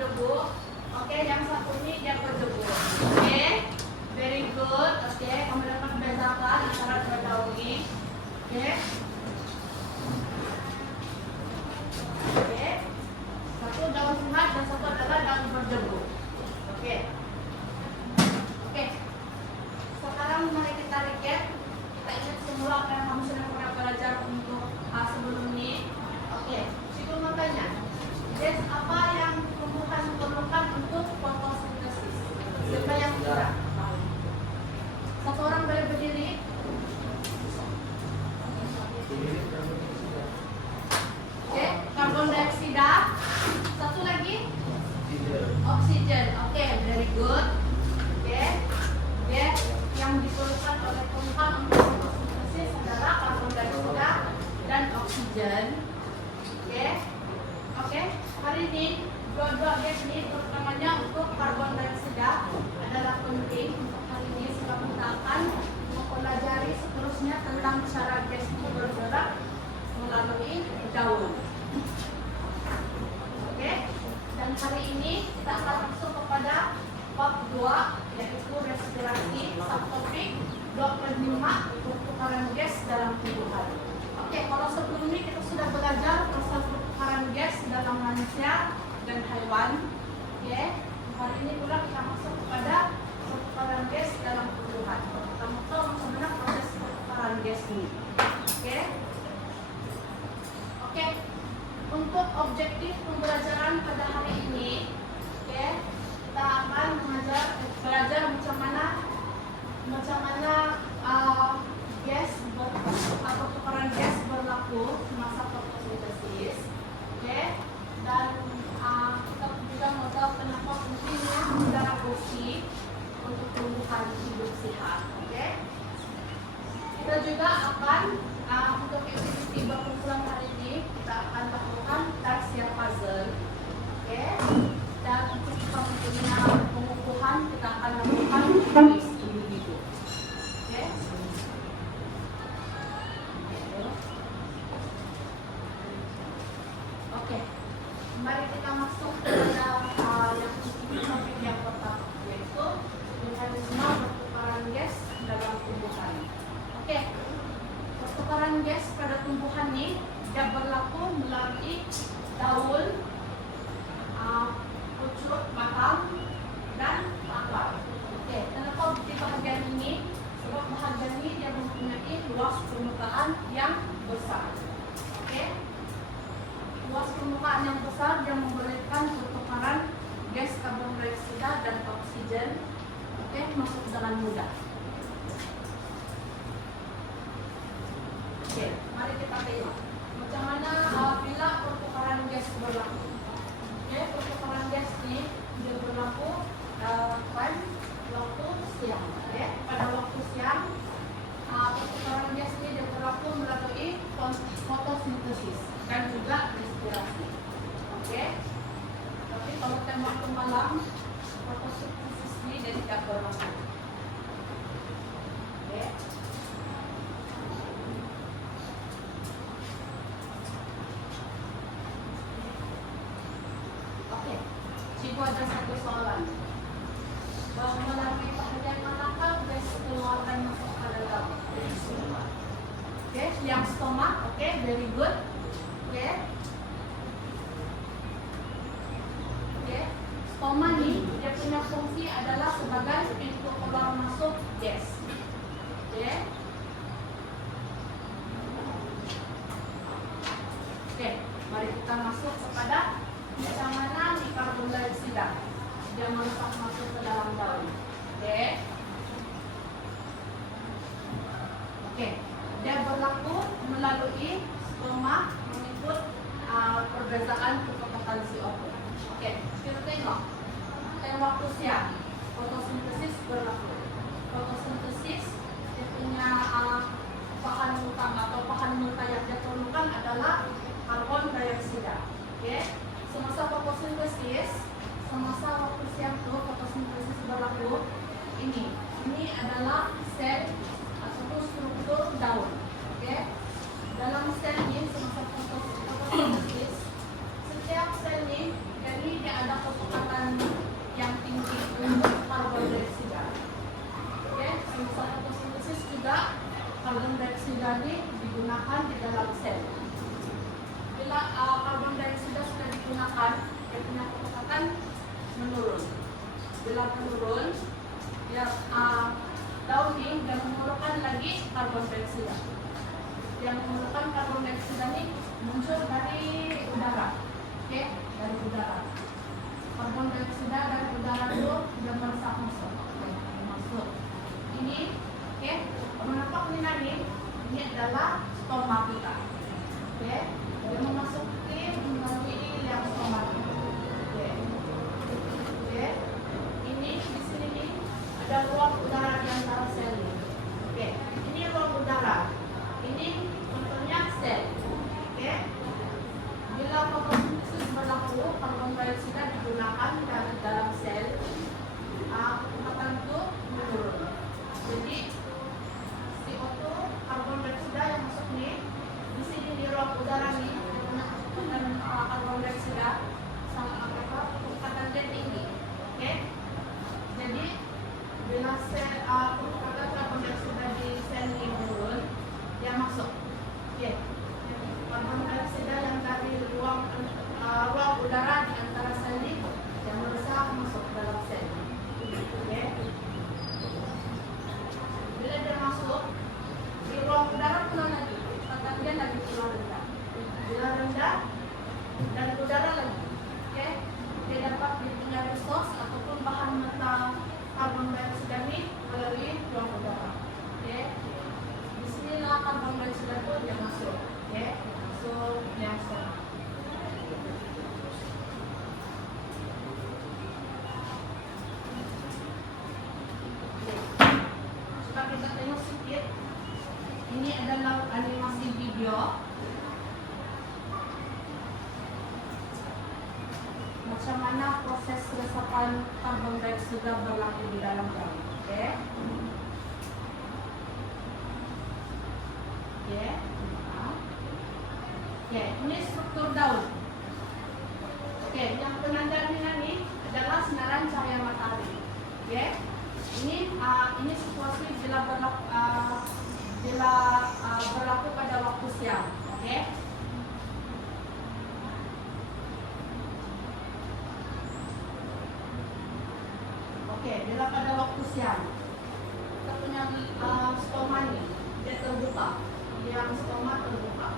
berdebu. Oke, yang satu ini dia berdebu. Oke, very good. Oke, kamu dapat bedakan antara dua daun ini. Oke. Oke. Satu daun sehat dan satu adalah daun berdebu. Oke. Oke. Sekarang mari kita recap. Kita ingat semula apa yang kamu sudah pernah belajar untuk sebelum ini. Oke. Sebelum makanya, apa yang tumbuhan perlukan untuk fotosintesis? Siapa yang tidak? Satu orang boleh berdiri. Oke, karbon dioksida. Satu lagi, oksigen. Oke, very good. Oke, yang diperlukan oleh tumbuhan untuk fotosintesis adalah karbon dioksida dan oksigen. Oke, hari ini dua-dua gas ini terutamanya untuk karbon dioksida adalah penting. Untuk hari ini sebab kita akan mempelajari seterusnya tentang cara gas itu bergerak melalui daun. Oke, dan hari ini kita akan masuk kepada bab 2 yaitu respirasi, subtopik 25 pertukaran gas dalam tumbuhan. Oke, kalau sebelum ini kita sudah belajar tentang pertukaran gas dalam manusia dan hewan. Oke, hari ini pula kita masuk kepada pertukaran gas dalam tumbuhan. Kita mau tahu bagaimana proses pertukaran gas ini. Oke, untuk objektif pembelajaran pada hari ini, kita akan belajar macam mana gas atau pertukaran gas berlaku semasa fotosintesis. Dan kita juga mau tahu kenapa pentingnya udara bersih untuk tumbuhan hidup sehat. Kita juga akan untuk aktiviti berkumpulan hari ini kita akan lakukan tes yang puzzle. Dan untuk pengukuhan kita akan lakukan quiz individu. Mari kita masuk kepada topik yang pertama, yaitu mekanisme pertukaran gas dalam tumbuhan. Pertukaran gas pada tumbuhan ini dia berlaku melalui daun, pucuk, batang, dan akar. Kenapa di bahagian ini? Sebab bahagian ini dia mempunyai luas permukaan yang besar. Luas permukaan yang besar yang membolehkan pertukaran gas karbon dioksida dan oksigen masuk dengan mudah. Mari kita tengok macam mana bila pertukaran gas berlaku. Pertukaran gas ini dia berlaku pada waktu siang. Pada waktu siang pertukaran gas ini dia berlaku melalui fotosintesis dan juga respirasi. Tapi kalau waktu malam fotosintesis ini dia tidak berlaku. Cikgu ada satu soalan. Melalui bahagian manakah gas keluarkan masuk ke dalam? Yang stomak. Very good. Stoma ini dia punya fungsi adalah sebagai pintu keluar masuk gas. Mari kita masuk kepada macam mana di karbon dioksida dia merusak masuk ke dalam daun. Dia berlaku melalui stoma mengikut perbezaan kecepatan CO2. Kita tengok. Waktu siang fotosintesis berlaku. Fotosintesis dia punya bahan utama atau bahan mentah yang dia perlukan adalah karbon dioksida. Semasa fotosintesis, semasa waktu siang itu fotosintesis berlaku. Ini adalah sel atau struktur daun. Dalam sel ini semasa fotosintesis, setiap sel ini dia ada pertukaran digunakan, dia punya kecepatan menurun. Bila menurun, ya daun ini dan memerlukan lagi karbon dioksida. Yang memerlukan karbon dioksida ini muncul dari udara, oke? Dari udara. Karbon dioksida dari udara itu sudah meresap masuk, masuk. Ini, oke? Menampak ini adalah stoma kita, oke? Dia memasuki melalui yang stoma, oke? Oke? Ini di sini nih ada ruang udara di antara sel ini, oke? Ini ruang udara. Ini contohnya sel, oke? Bila fotosintesis berlaku, karbon dioksida digunakan dari dalam sel, kecepatan itu menurun. Jadi CO2, karbon dioksida yang masuk nih, di sini di ruang udara nih, dan karbon dioksida kecepatannya tinggi, oke? Jadi bila sel kecepatan karbon dioksida di sel ini menurun, dia masuk, oke? Karbon dioksida yang dari ruang udara di antara sel ini yang meresap masuk dalam sel, oke? Bila dia masuk di ruang udara pula lagi, kecepatan dia lagi pula rendah. Bila rendah dari udara lagi, oke? Dia dapat punya resource ataupun bahan mentah karbon dioksida ini melalui ruang udara, oke? Disinilah karbon dioksida itu dia masuk, oke? Masuk yang stoma. Coba kita tengok sedikit. Ini adalah animasi video macam mana proses resapan karbon dioksida berlaku di dalam daun, oke? Oke. Oke, ini struktur daun. Oke, yang penanda ini adalah sinaran cahaya matahari. Oke, ini situasi bila berlaku pada waktu siang. Oke. Oke, bila pada waktu siang kita punya stoma nih, dia terbuka, yang stoma terbuka.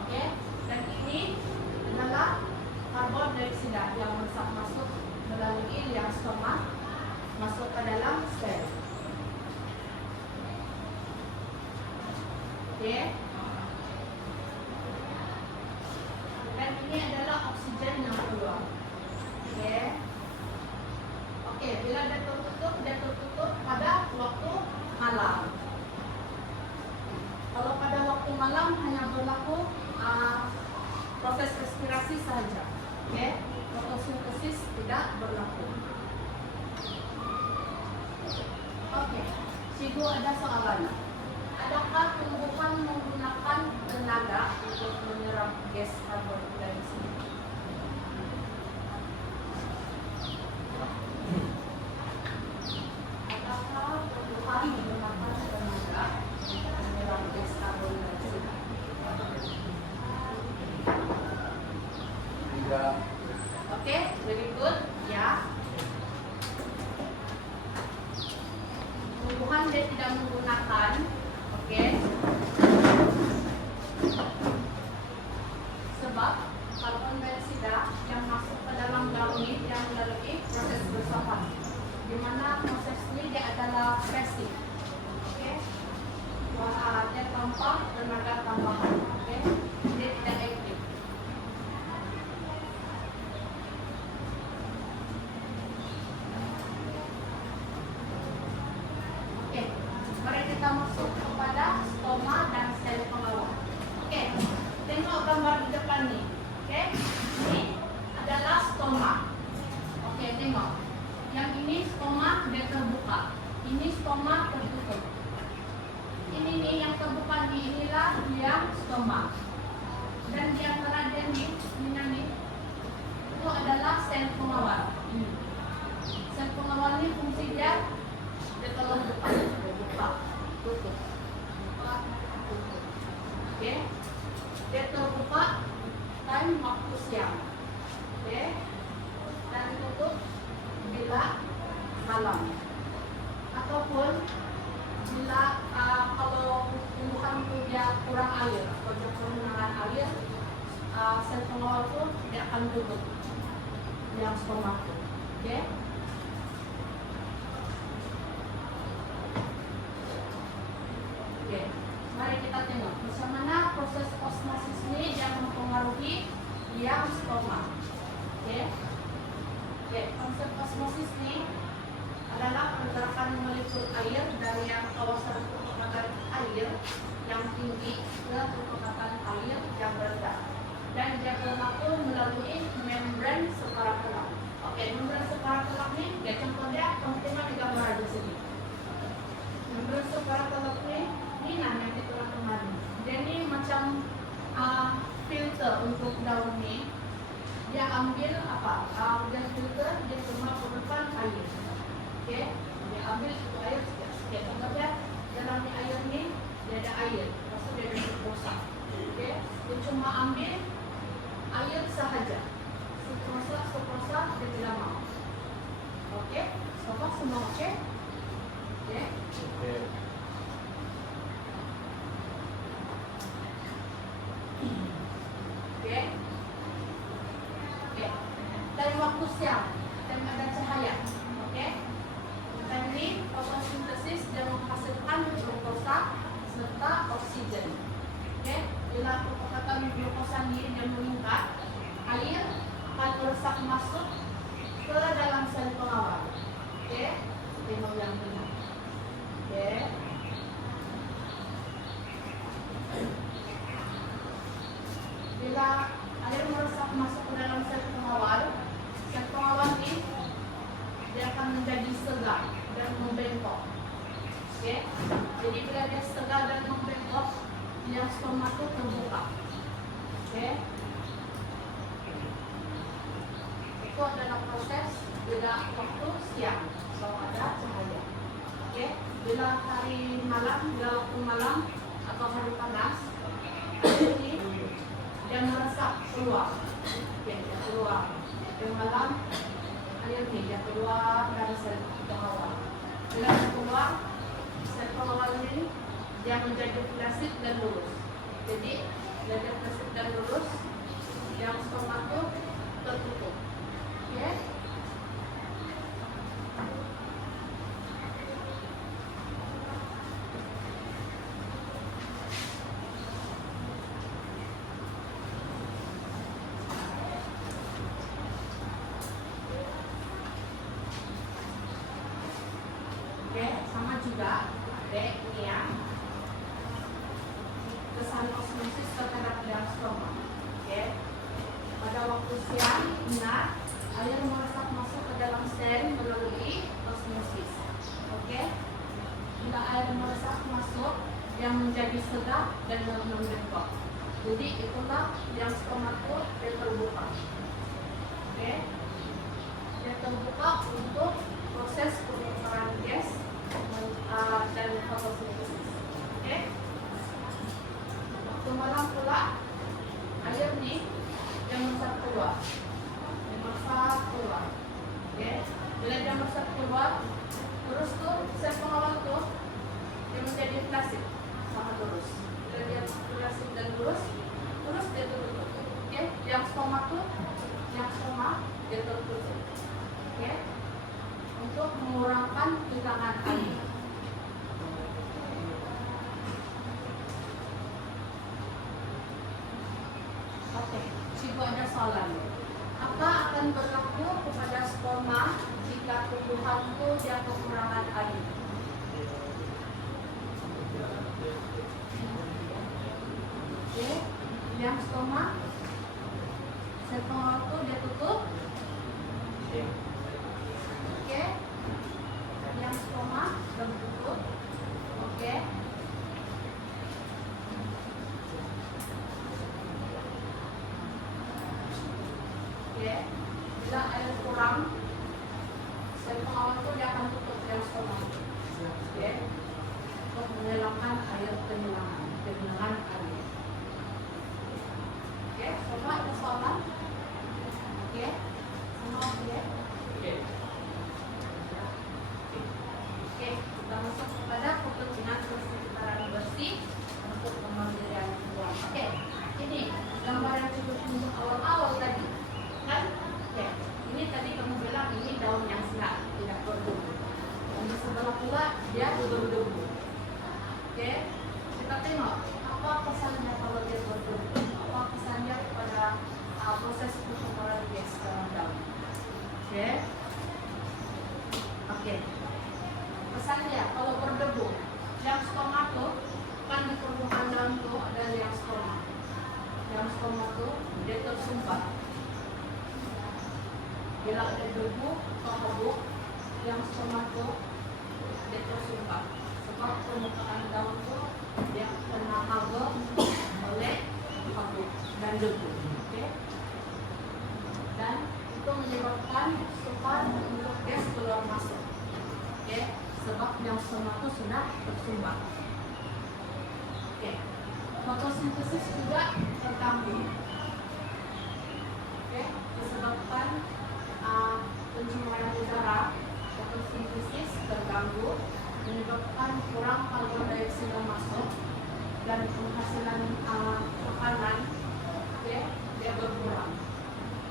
Oke, dan ini adalah karbon dioksida yang meresap masuk melalui liang stoma masuk ke dalam sel. Oke, dan ini adalah oksigen yang keluar. Oke, oke, bila dia tertutup pada waktu malam. Kalau pada waktu malam hanya berlaku proses respirasi saja, oke? Fotosintesis tidak berlaku. Oke, Cigu ada soalan. Adakah tumbuhan menggunakan tenaga untuk menyerap gas karbon dioksida? Adakah tumbuhan menggunakan tenaga untuk menyerap gas karbon dioksida? Tidak. Oke, very good. Ya. Tumbuhan dia tidak menggunakan, oke? Sebab karbon dioksida yang masuk ke dalam daun ini yang melalui proses resapan, di mana proses ini dia adalah pasif, oke? Dia tanpa tenaga tambahan, oke? Dia tidak aktif. Mari kita masuk kepada stoma dan sel pengawal. Oke, tengok gambar di depan nih. Oke, ini adalah stoma. Oke, tengok. Yang ini stoma dia terbuka. Ini stoma tertutup. Ini nih yang terbuka nih, inilah yang stoma. Dan di antara dia nih, ini itu adalah sel pengawal. Ini. Sel pengawal ini fungsi dia terbuka. Tutup. Oke, dia terbuka time waktu siang. Oke. Dan ditutup bila malam. Ataupun bila kalau tumbuhan itu dia kurang air atau dia kekurangan air, sel pengawal itu dia akan tutup yang stoma. Oke. Oke, mari kita tengok bagaimana proses osmosis ini yang mempengaruhi yang stoma. Oke. Oke, konsep osmosis ini adalah pergerakan molekul air dari yang kawasan perpukatan air yang tinggi ke perpukatan air yang rendah, dan dia berlaku melalui membran separakelak. Oke, membran separakelak ini, ya contoh dia teman-teman di gambar di sini. Membran separakelak ini yang kita telah kemarin. Dia ini macam filter untuk daun ini. Dia ambil apa? Dia filter, dia cuma perlukan air. Oke, dia ambil itu air sedikit. Contohnya dalam air ini dia ada air, maksud dia ada glukosa. Oke, dia cuma ambil air sahaja. Glukosa dia tidak mau. Oke, semua oke? Oke. Oke. Oke. Dari waktu siang dan ada cahaya. Oke. Dan ini fotosintesis dia menghasilkan glukosa serta oksigen. Oke. Bila perpukatan glukosa ini dia meningkat, air akan meresap masuk ke dalam sel pengawal. Oke. Tengok yang benar. Oke. Bila air meresap masuk ke dalam sel pengawal ini dia akan menjadi segar dan membengkok. Oke, jadi bila dia segar dan membengkok, yang stoma itu terbuka. Oke, itu adalah proses bila waktu siang kalau ada cahaya. Oke, bila hari malam, bila waktu malam atau hari panas, ini dia meresap keluar. Oke, dia keluar. Yang malam air ini dia keluar dari sel pengawal. Bila keluar, sel pengawal ini dia menjadi plastik dan lurus. Jadi menjadi plastik dan lurus, yang stoma itu tertutup. Oke. Sama juga, ini ya, kesan osmosis terhadap dalam stoma. Oke, pada waktu siang, benar, air meresap masuk ke dalam sel melalui osmosis. Oke, bila air meresap masuk, yang menjadi segar dan membengkok. Jadi itulah yang stoma itu dia terbuka. Oke, dia terbuka untuk proses pengukuran gas dan fotosintesis. Oke. Waktu malam pula air ini yang meresap keluar. Oke. Bila dia meresap keluar, terus tuh sel pengawal tuh dia menjadi plastik sama terus. Bila dia plastik dan terus dia tertutup. Oke. Yang stoma dia tertutup. Oke. Untuk mengurangkan kehilangan air. Oke, situ ada soalan. Apa akan berlaku kepada stoma jika tumbuhan itu dia kekurangan air? Oke, yang stoma sel pengawal itu dia tutup. Oke, yang stoma tertutup. Oke. Oke, bila air kurang, sel pengawal itu dia akan tutup yang stoma. Oke, untuk menghilangkan air kehilangan air. Oke, coba ada soalan? Oke, sama objek. Oke, kita masuk kepada kepentingan persekitaran bersih untuk pemandirian uang. Oke, ini gambar yang cukup untuk awal-awal tadi, kan? Oke, ini tadi kamu bilang ini daun yang sehat, tidak berdebu. Dan di sebelah pula dia berdebu. Oke, kita tengok apa kesannya kalau dia berdebu, apa kesannya pada proses pertukaran gas dalam daun. Oke, oke. Pesannya kalau berdebu, yang stoma tuh kan di permukaan daun tuh ada yang stoma. Yang stoma tuh dia tersumbat. Bila ada debu atau habuk, yang stoma tuh dia tersumbat. Sebab permukaan daun tuh dia kena haba oleh habuk dan debu. Oke? Dan itu menyebabkan sukar untuk gas keluar masuk. Oke? Sebab yang stoma itu sudah tersumbat. Oke. Fotosintesis juga terganggu. Oke, disebabkan pencemaran udara, fotosintesis terganggu, menyebabkan kurang karbon dioksida masuk dan penghasilan makanan, oke, dia berkurang.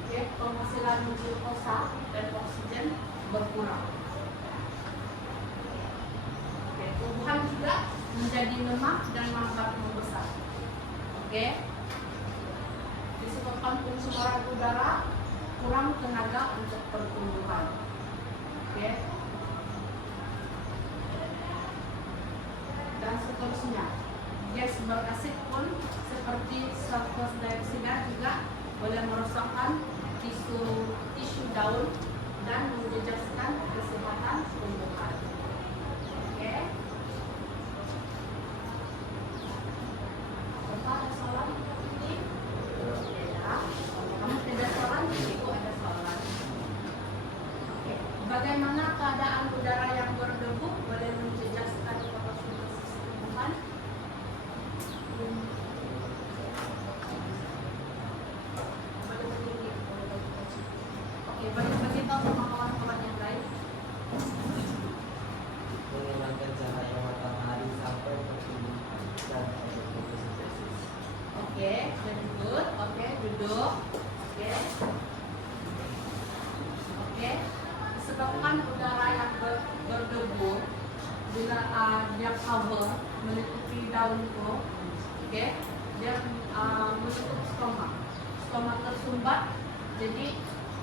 Oke, penghasilan glukosa dan oksigen berkurang. Tumbuhan juga menjadi lemah dan lambat membesar. Oke, disebabkan pencemaran udara, kurang tenaga untuk pertumbuhan. Oke, dan seterusnya. Gas berasid pun seperti sulfur dioksida juga boleh merosakkan tisu daun dan menjejaskan kesehatan tumbuhan. Oke. Ada soalan ini? Ya. Kamu tidak soalan? Ibu ada soalan. Oke. Bagaimana keadaan udara yang berdebu boleh menjejaskan fotosintesis tumbuhan? Oke, bagi tahu sama kawan-kawan yang lain. Menghilangkan cahaya matahari sampai pertumbuhan dan fotosintesis. Oke, very good. Oke, duduk. Oke. Oke. Disebabkan udara yang berdebu bila dia cover menutupi daun itu, oke, dia menutup stoma. Stoma tersumbat, jadi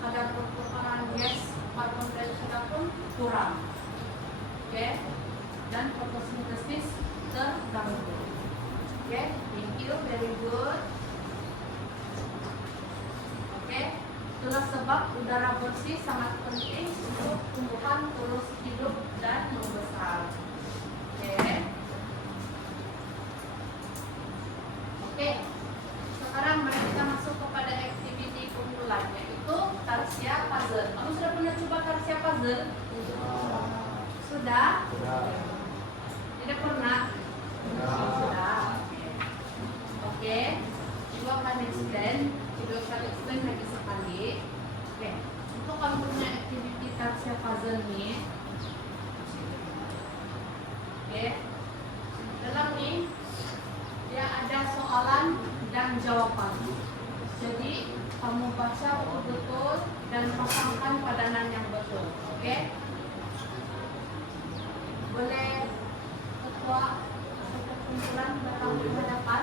kadar pertukaran gas karbon dioksida pun kurang. Oke, dan fotosintesis terganggu. Oke, thank you, very good. Oke, itulah sebab udara bersih sangat penting untuk tumbuhan terus hidup dan membesar. Oke. Oke, sekarang mari kita masuk kepada activity pemula, yaitu tarsia puzzle. Kamu sudah pernah coba tarsia puzzle? Sudah? Tidak pernah? Sudah. Oke. Ibu akan explain. Ibu akan explain lagi sekali. Oke. Untuk kamu punya activity tarsia puzzle nih. Oke. Dalam nih dia ada soalan dan jawaban. Jadi kamu baca betul-betul dan pasangkan padanan yang betul. Oke? Boleh ketua atau kumpulan datang ke hadapan.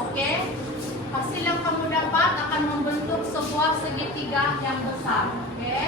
Oke, hasil yang kamu dapat akan membentuk sebuah segitiga yang besar. Oke.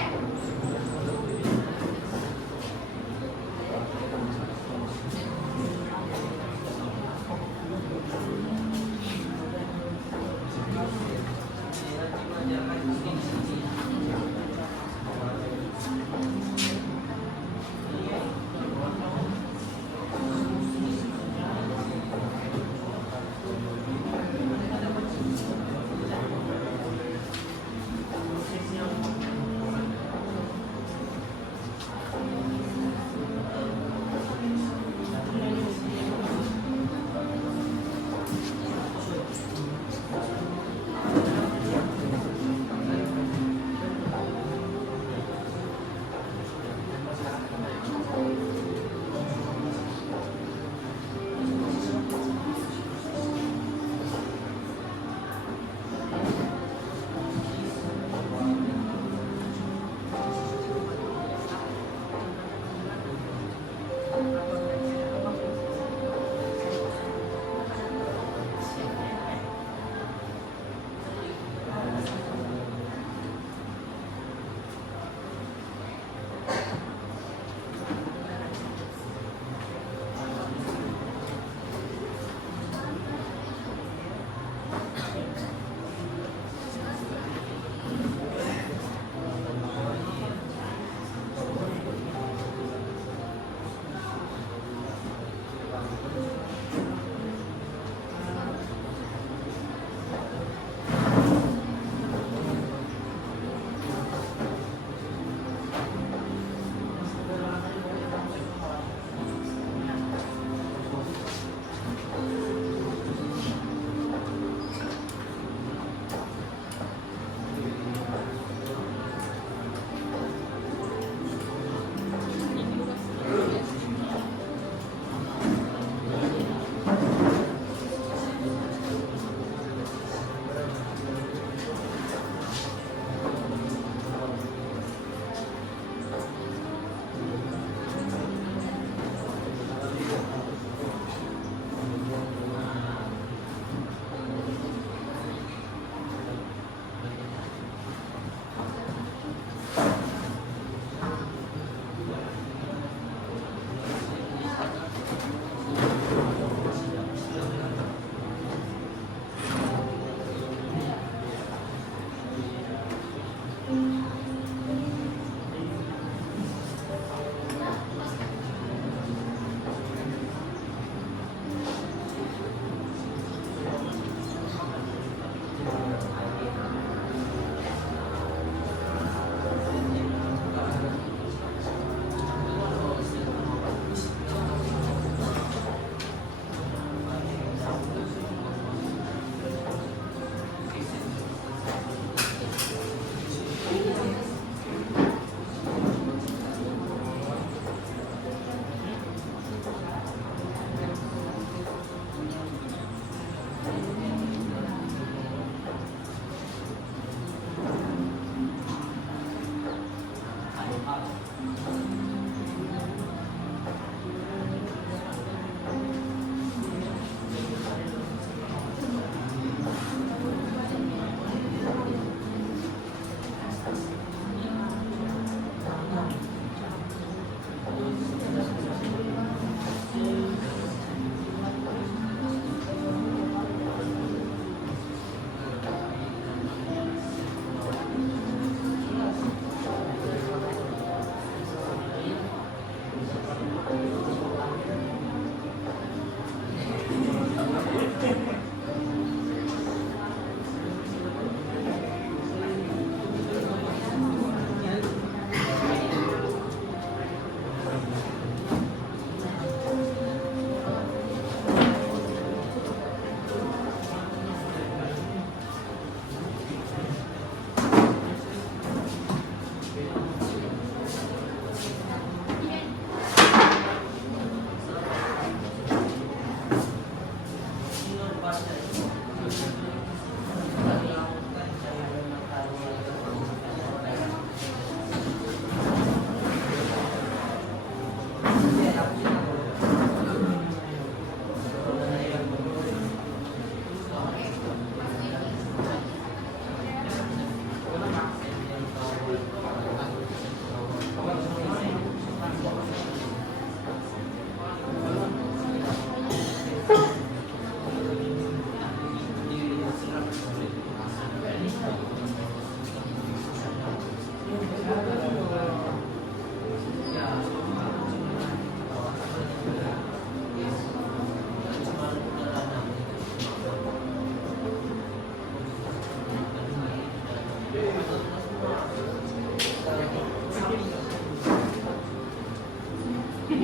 Oke,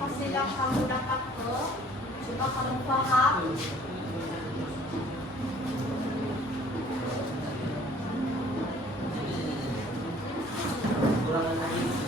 hasil yang kamu dapat tuh, coba kamu paham. Kurang lagi.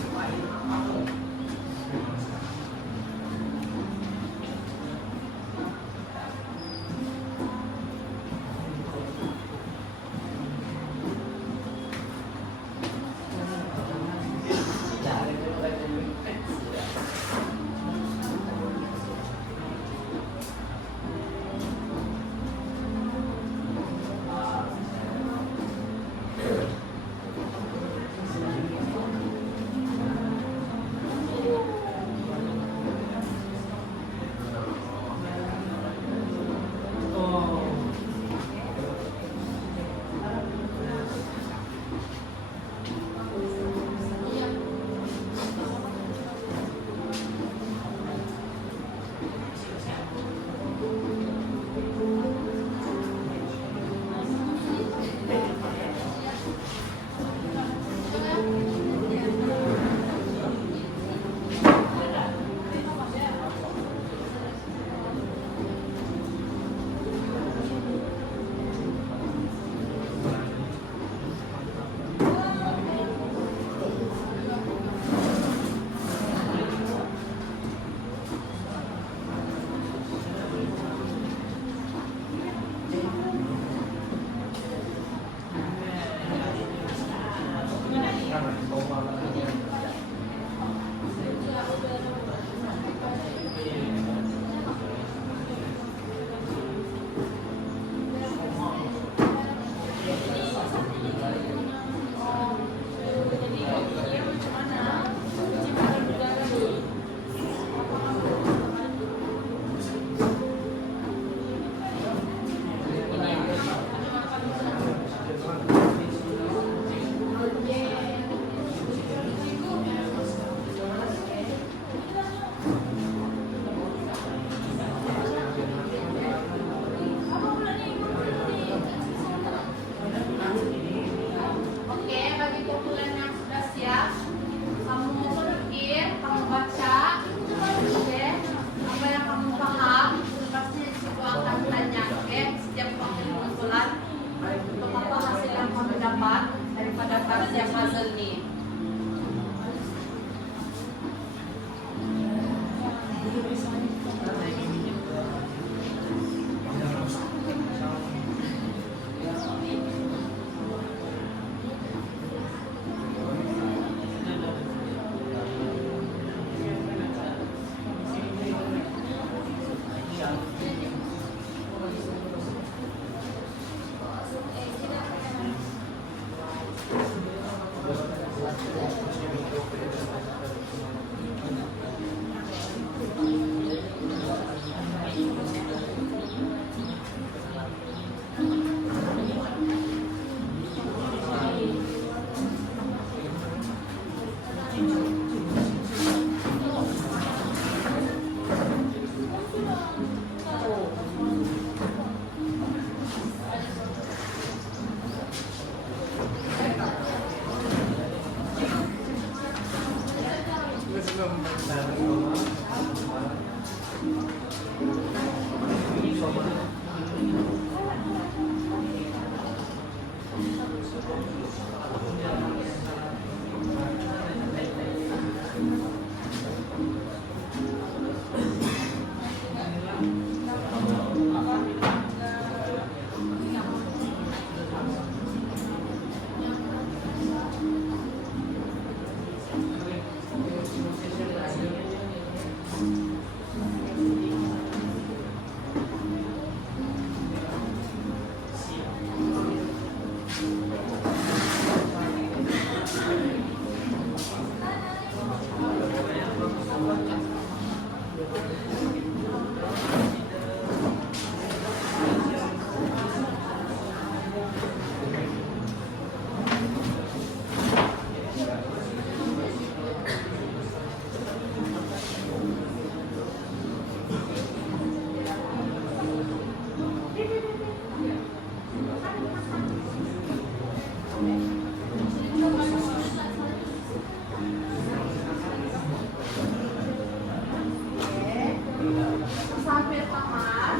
sampai kamar.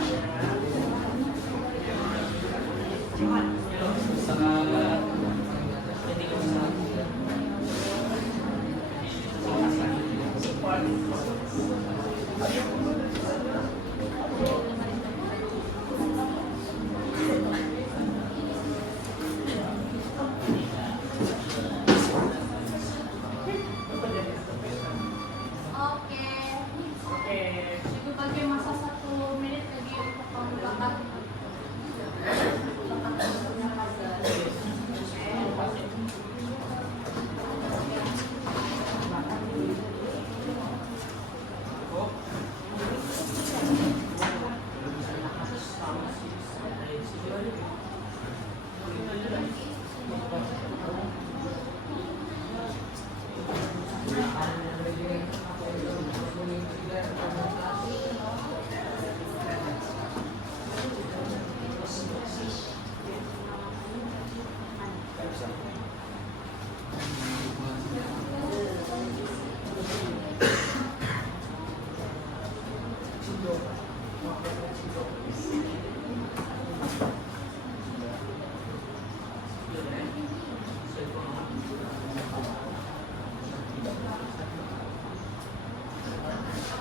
Cepat. Oke. Itu bagi masa 1 menit lagi untuk pembukaan.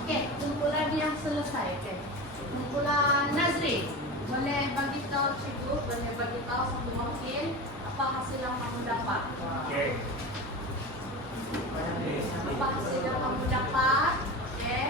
Oke, kumpulan yang selesai. Oke. Kumpulan Nazri, boleh bagi tahu cikgu, boleh bagi tahu satu wakil apa hasil yang kamu dapat. Apa hasil yang kamu dapat? Oke.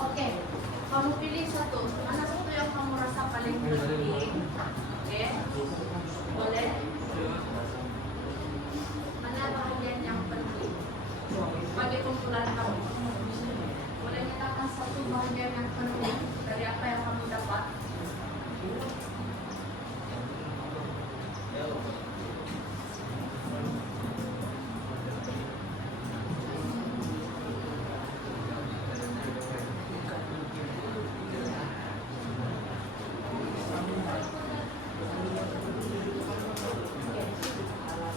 Oke, kamu pilih satu. Mana satu yang kamu rasa paling penting? Oke, boleh. Mana bagian yang penting bagi kumpulan kamu? Boleh nyatakan satu bagian yang penting dari apa yang kamu dapat.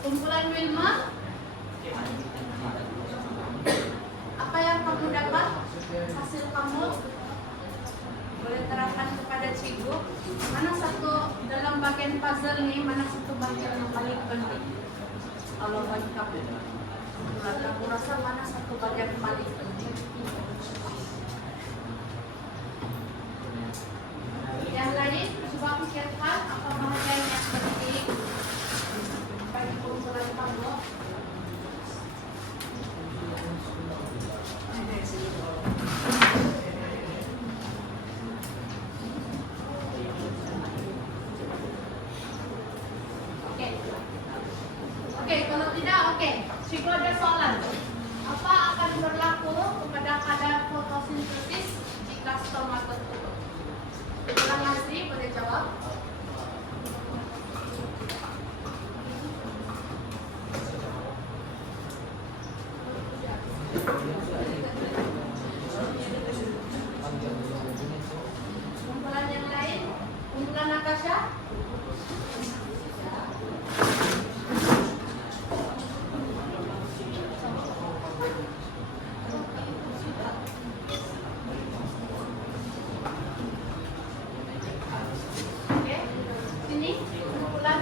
Kumpulan Wilma, apa yang kamu dapat? Hasil kamu boleh terangkan kepada cikgu. Mana satu dalam bagian puzzle nih, mana satu bagian yang paling penting? Kalau bagi kamu, kamu rasa mana satu bagian paling penting? Yang lain, coba pikirkan apa bagian yang penting bagi kumpulan kamu. Oke, kalau tidak, oke. Cikgu ada soalan. Apa akan berlaku kepada kadar fotosintesis jika stoma tertutup? Kumpulan Nazri boleh jawab. Kumpulan yang lain, kumpulan Natasha. Oke, sini kumpulan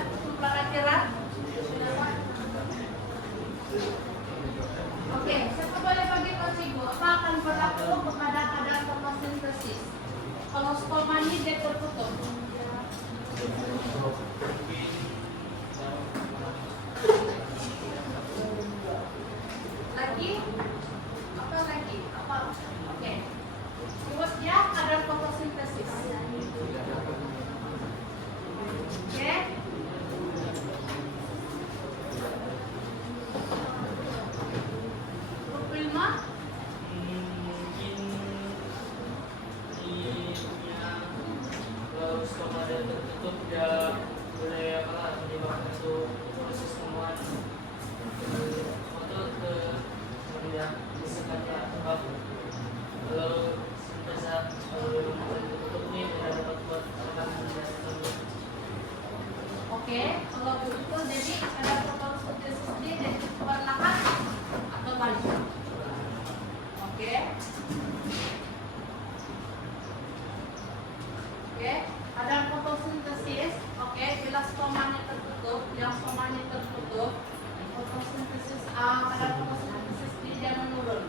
ada tertutup dia boleh menyebabkan itu proses temuan foto ke dia misalkan sebab kalau biasa tertutup ini tidak dapat buat akan tersebut. Oke, kalau begitu jadi ada fotosintesis ini dan perlahan atau balik. Oke. Oke, ada fotosintesis. Oke, bila stomanya tertutup, yang stomanya tertutup, fotosintesis pada fotosintesis dia menurun.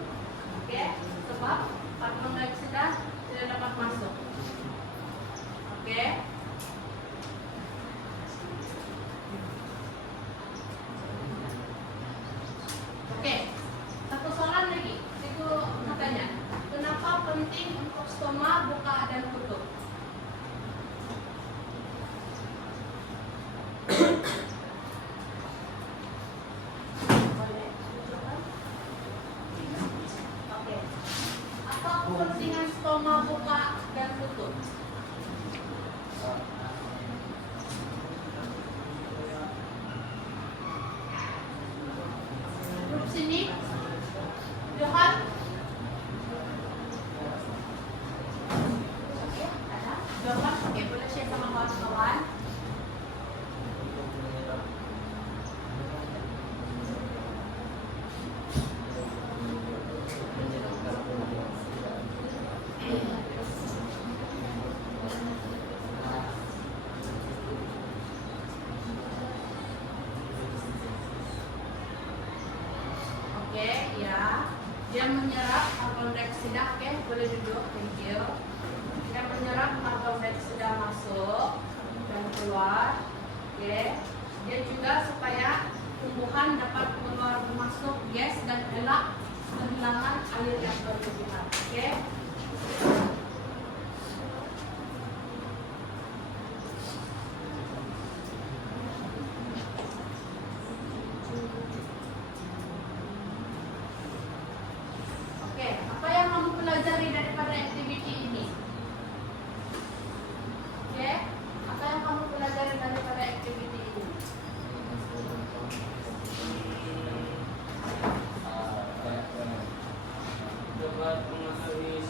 Oke, sebab karbon dioksida tidak dapat masuk. Oke. Oke, satu soalan lagi. Itu katanya, kenapa penting untuk stoma buka dan tutup? Boleh? Oke. Apa kepentingan stoma buka dan tutup? Grup sini, Johan. Oke, ada. Johan, oke, boleh share sama kawan-kawan. Oke, ya. Dia menyerap karbon dioksida. Oke, boleh duduk. Thank you. Dia menyerap karbon dioksida masuk dan keluar. Oke. Dia juga supaya tumbuhan dapat keluar masuk gas dan elak kehilangan air yang berlebihan. Oke. Oke, apa yang kamu pelajari daripada aktiviti ini? Oke, apa yang kamu pelajari daripada aktiviti ini? Dapat mengetahui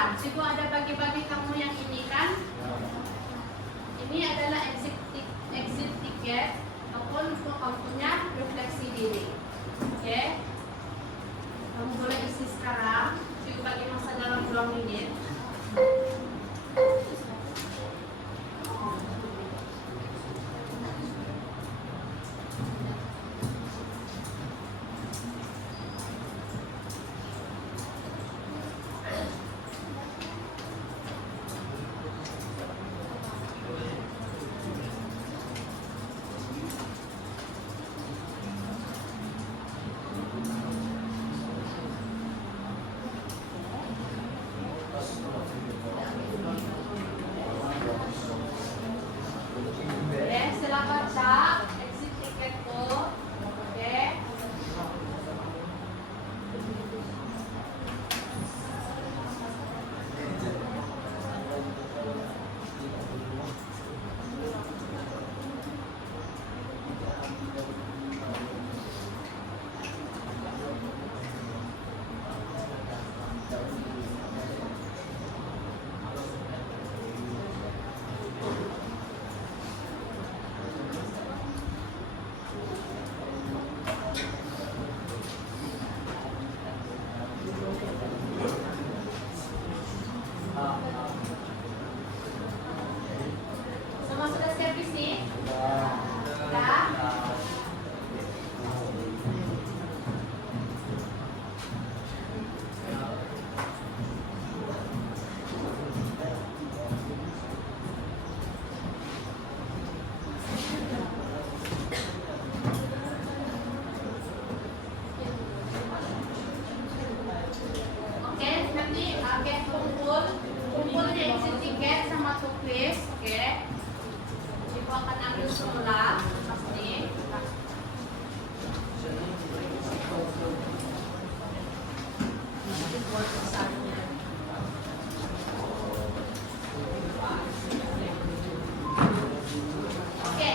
sekarang. Situ ada bagi-bagi kamu yang ini kan? Ini adalah exit ticket ataupun untuk kamu punya refleksi diri. Oke? Kamu boleh isi sekarang. Situ bagi masa dalam 2 menit. Oke, silakan cak exit ticket tuh. Oke. Semua sudah siap isi? Sudah? Oke, nanti kumpul di exit ticket sama tulis, oke? Ibu akan ambil semula, pasti. Nanti buat pesannya. Oke,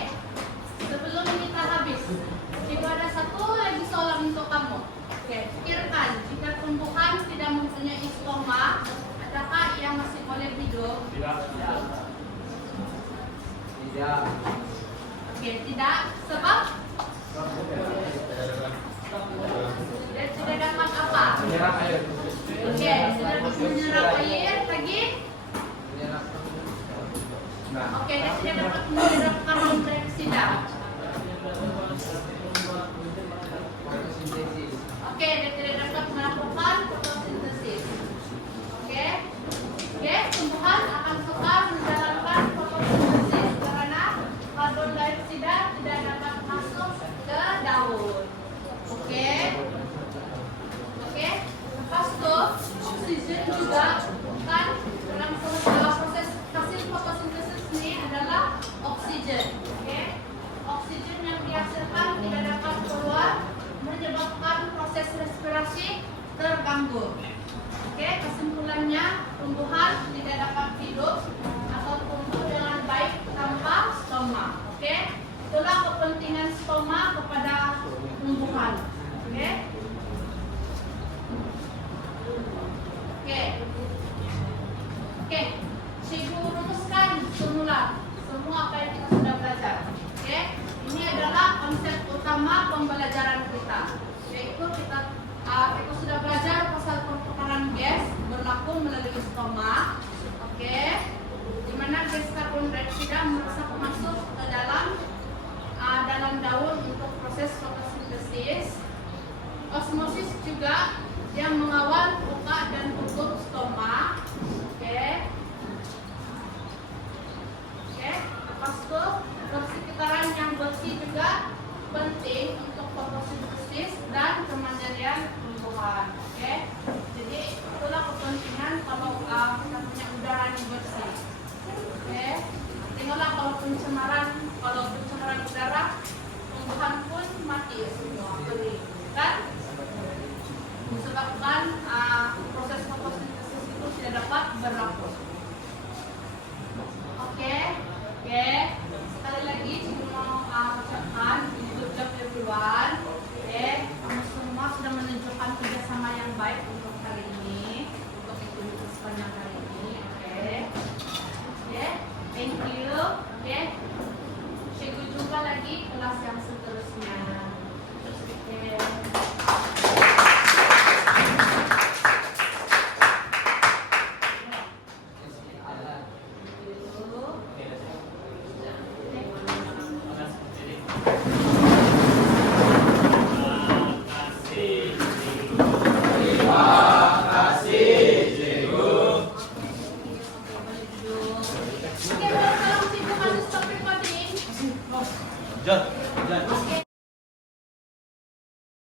sebelum kita habis, ibu ada satu lagi soalan untuk kamu. Oke, pikirkan jika tumbuhan tidak mempunyai stoma, adakah ia masih boleh hidup? Tidak. Tidak. Oke, tidak. Sebab tidak dapat apa? Menyerap air. Oke, tidak dapat menyerap air lagi. Menyerap. Nah. Oke, dan tidak dapat menyerap karbon dioksida. Fotosintesis. Oke, dan tidak dapat melakukan fotosintesis. Oke, tumbuhan akan sukar menjalankan fotosintesis karena karbon dioksida tidak dapat masuk ke daun. Oke, lepas itu oksigen juga kan dalam proses hasil fotosintesis ini adalah oksigen. Oke, oksigen yang dihasilkan tidak dapat keluar menyebabkan proses respirasi terganggu. Oke, kesimpulannya tumbuhan tidak dapat hidup atau tumbuh dengan baik tanpa stoma. Oke, itulah kepentingan stoma kepada tumbuhan. Oke. Oke, Ibu rumuskan semula semua apa yang kita sudah belajar. Oke, ini adalah konsep utama pembelajaran kita, yaitu kita sudah belajar pasal pertukaran gas berlaku melalui stoma. Oke, di mana gas karbon dioksida merusak masuk ke dalam daun untuk proses fotosintesis. Osmosis juga yang mengawal buka dan tutup stoma. Oke, lepas itu persekitaran yang bersih juga penting untuk fotosintesis dan kemandirian tumbuhan. Oke, jadi itulah kepentingan kalau kita punya udara yang bersih. Oke, tinggallah kalau punya Oke, kalau si Bu kasih stop recording. Jod.